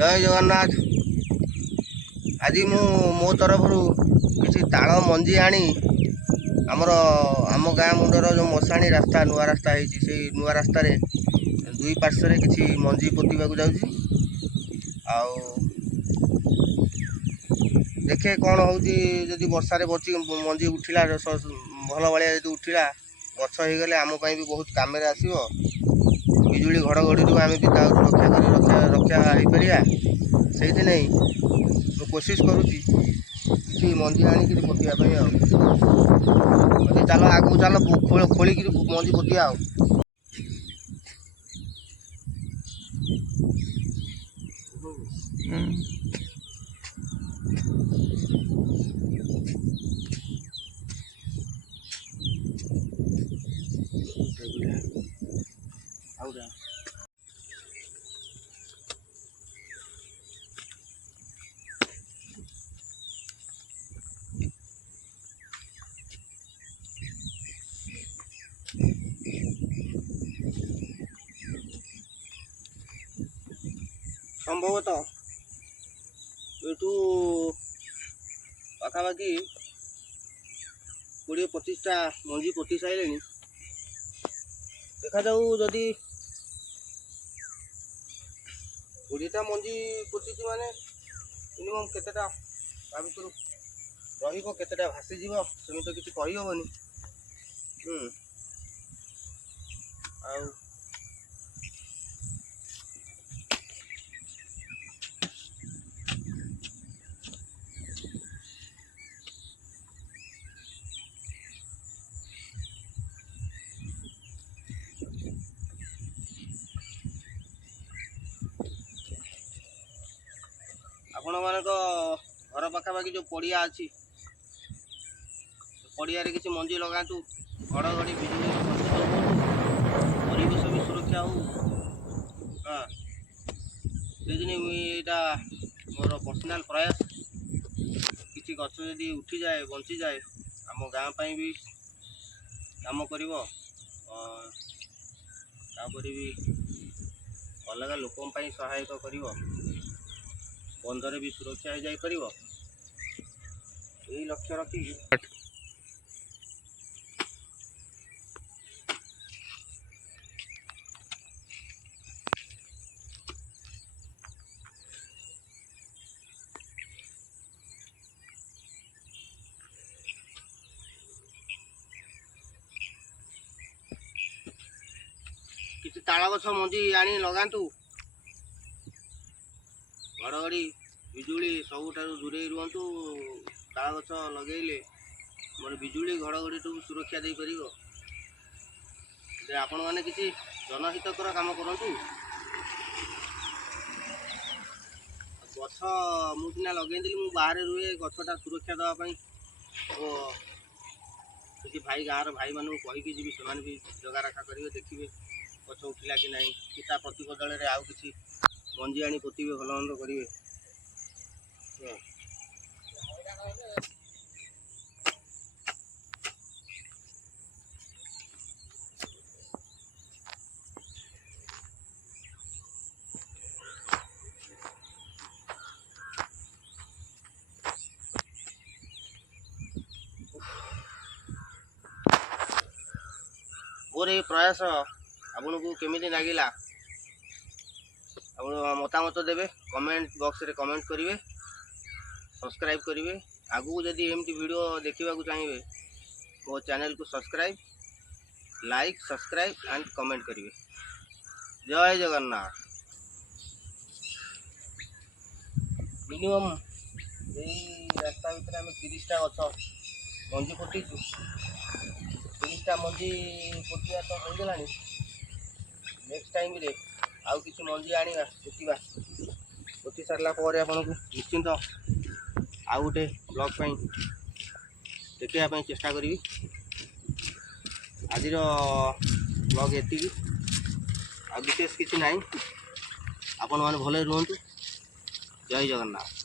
जय जगन्नाथ। आज मो तरफ किसी ताल मंजी आनी आम गाँ मुंडर जो मशाणी रास्ता नुआ रास्ता है नुआ रास्ता दुई पार्श्व किसी मंजी पोतीबा जाऊँगी। देखे कौन हूँ जदि वर्षार बची मंजी उठिला भल भाया जो उठिला गछ हो गले आम भी बहुत कम आसो। बिजुली घड़घड़ी आम भी रक्षा हो पार से कोशिश करुँची कि मंजी आनिक पोतियापाई चल आगू चल खोलिक मंजी पोतिया। संभवतः एठू पाखापाखि 20-25टा मंजी पोती सारे। देखा जाऊ जदि 20टा मंजी पोती माने मिनिमम केतेटा भितर रहिबो केतेटा भासीज सेमि तो किसी कही हेनी। आपण मान घर पाखापाखि जो पड़िया अच्छी पड़िया किसी मंजी लगातु घड़घड़ी बिजुली परिवेश भी सुरक्षा हो। हाँ ये मोर पर्सनल प्रयास किसी गछ जदि उठी जाए बंची जाए आम गाँ भी काम कर भी अलग लोक सहायक कर बंधरे भी सुरक्षा हो जापर यही लक्ष्य रखी किसी ताल गछ मंजी आनी लगातु घड़घड़ी बिजुली सबुठ दूरे रुहतु। ताल गछ लगे मोर बिजुली घड़घड़ी सुरक्षा दे पार आपण मैंने किसी जनहितकर काम करूँ। गछ मुझे लगे बाहर रुहे गछटा सुरक्षा देवाई किसी भाई गाँव भाई मानू कहीकि जी से भी जगा रखा करेंगे देखिए गछ उठिला कि नहीं कि प्रति बदल में आउ कि मंजी आनी पोतीबे भल मंद करेंगे। मोर ये प्रयास आपन को केमी लगिला मतामत देवे कमेंट बॉक्स रे कमेंट करेंगे सब्सक्राइब करेंगे। आगू जदि एमती वीडियो देखा चाहिए मो चैनल को subscribe like subscribe and comment करेंगे। जय जगन्नाथ। मिनिमम यही रास्ता भीतर आम 30टा गछ मंजी पोती 30टा मंजी पोतिया तो हो गला। नेक्स्ट टाइम रे आउ किसी मंजी आनिबा पोतीबा पोती सारला आपन को निश्चिंत आउ गोटे ब्लॉग देखा चेष्टा करी। आज ब्लॉग एति आ विशेष किसी ना आपण मैंने भले रुहतु। जय जगन्नाथ।